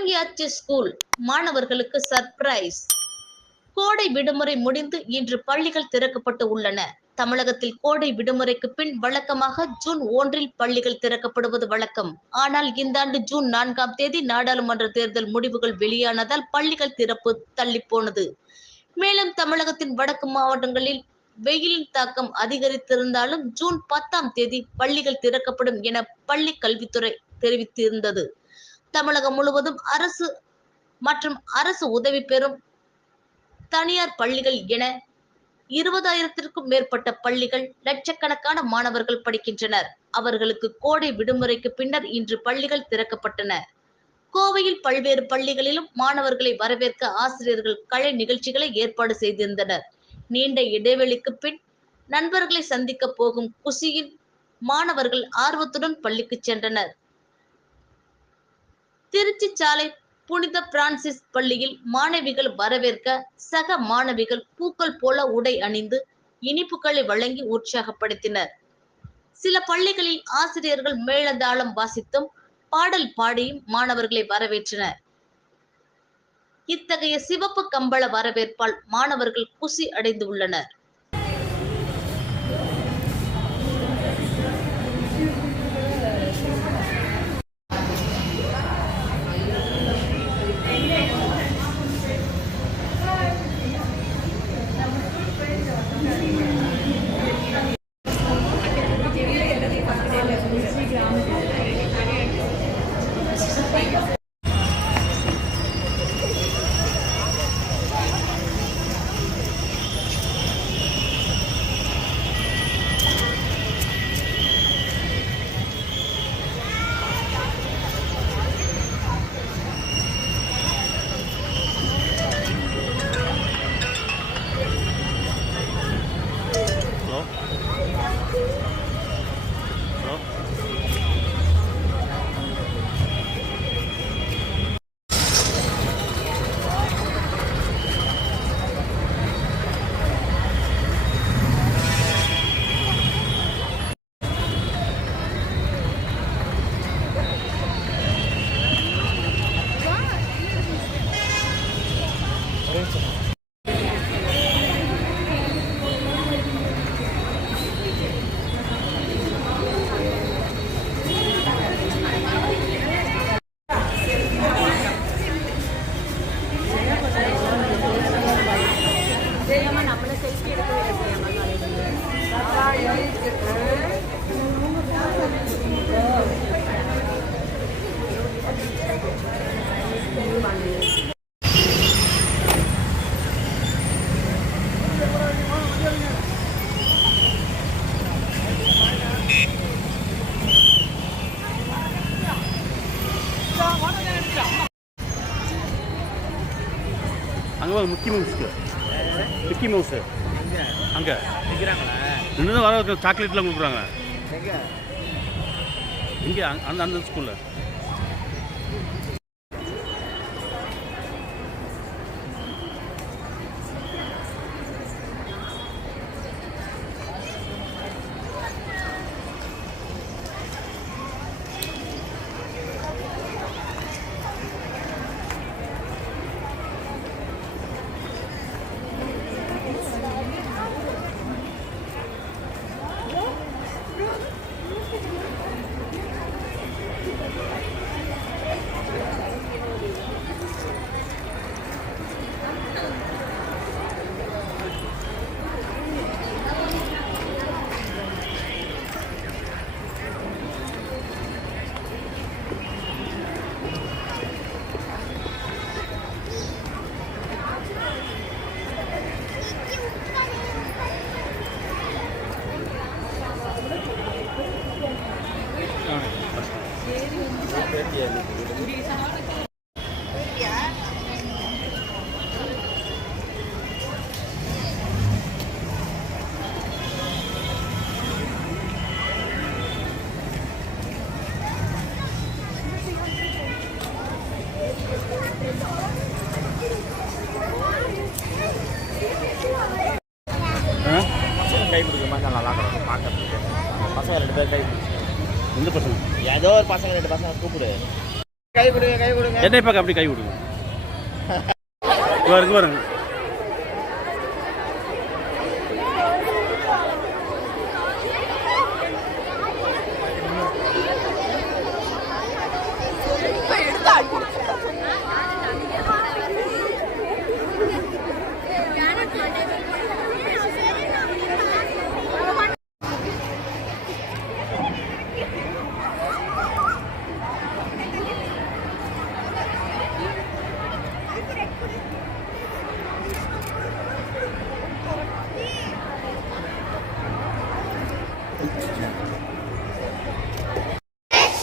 தொடங்கியாச்சு ஸ்கூல். மாணவர்களுக்கு சர்ப்ரைஸ். கோடை விடுமுறை முடிந்து இன்று பள்ளிகள் திறக்கப்பட்டு உள்ளன. தமிழகத்தில் கோடை விடுமுறைக்கு பின் வழக்கமாக ஜூன் 1 பள்ளிகள் திறக்கப்படுவது வழக்கம். ஆனால் இந்த ஆண்டு ஜூன் 4ஆம் தேதி நாடாளுமன்ற தேர்தல் முடிவுகள் வெளியானதால் பள்ளிகள் திறப்பு தள்ளிப்போனது. மேலும் தமிழகத்தின் வடக்கு மாவட்டங்களில் வெயிலின் தாக்கம் அதிகரித்திருந்தாலும் ஜூன் 10ஆம் தேதி பள்ளிகள் திறக்கப்படும் என பள்ளி கல்வித்துறை தெரிவித்திருந்தது. தமிழகம் முழுவதும் அரசு மற்றும் அரசு உதவி பெறும் தனியார் பள்ளிகள் என 20,000க்கும் மேற்பட்ட பள்ளிகள், லட்சக்கணக்கான மாணவர்கள் படிக்கின்றனர். அவர்களுக்கு கோடை விடுமுறைக்கு பின்னர் இன்று பள்ளிகள் திறக்கப்பட்டன. கோவையில் பல்வேறு பள்ளிகளிலும் மாணவர்களை வரவேற்க ஆசிரியர்கள் கலை நிகழ்ச்சிகளை ஏற்பாடு செய்திருந்தனர். நீண்ட இடைவெளிக்கு பின் நண்பர்களை சந்திக்க போகும் குஷியில் மாணவர்கள் ஆர்வத்துடன் பள்ளிக்கு சென்றனர். திருச்சி சாலை புனித பிரான்சிஸ் பள்ளியில் மாணவிகள் வரவேற்க சக மாணவிகள் பூக்கள் போல உடை அணிந்து இனிப்புகளை வழங்கி உற்சாகப்படுத்தினர். சில பள்ளிகளில் ஆசிரியர்கள் மேளதாளம் வாசித்தும் பாடல் பாடியும் மாணவர்களை வரவேற்றனர். இத்தகைய சிவப்பு கம்பள வரவேற்பால் மாணவர்கள் குஷி அடைந்து உள்ளனர். அங்கே மிக்கி மவுஸு அங்கே இன்னும் தான் வர சாக்லேட்லாம் கொடுக்குறாங்க. எங்கே? அந்த அந்த ஸ்கூலில். கை பிடிக்கிற மாதிரி தான் நல்லா இருக்கும் பார்க்கறதுக்கு. பசங்க 2 பேர் கை பிடிச்சி. எந்த பசங்க? ஏதோ ஒரு பசங்க 2 பசங்க கூப்பிடு. கை கொடுங்க கை கொடுங்க. என்னை பார்க்க அப்படி கை விடுங்க. பாருங்க பாருங்க.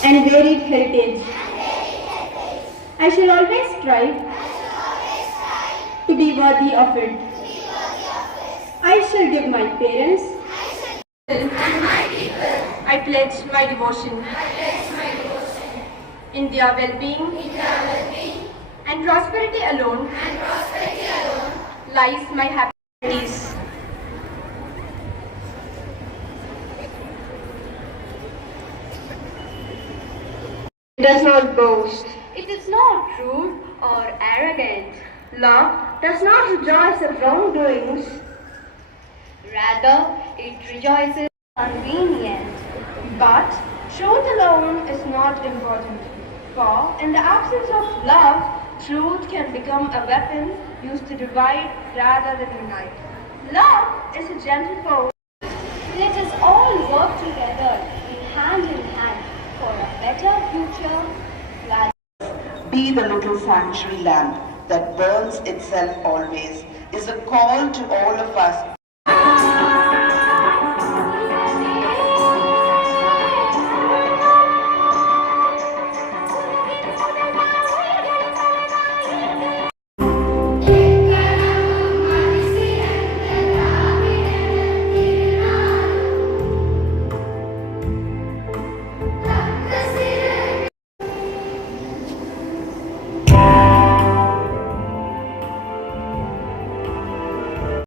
And varied heritage. I shall always strive to be worthy of it. I shall give my parents. I pledge my devotion. In their well-being and prosperity alone lies my happiness. It does not boast. It is not rude or arrogant. Love does not rejoice at wrongdoings. Rather, it rejoices convenient. But truth alone is not important. For in the absence of love, truth can become a weapon used to divide rather than unite. Love is a gentle force. Let us all work together hand in hand for a better future. Be the little sanctuary lamp that burns itself always is a call to all of us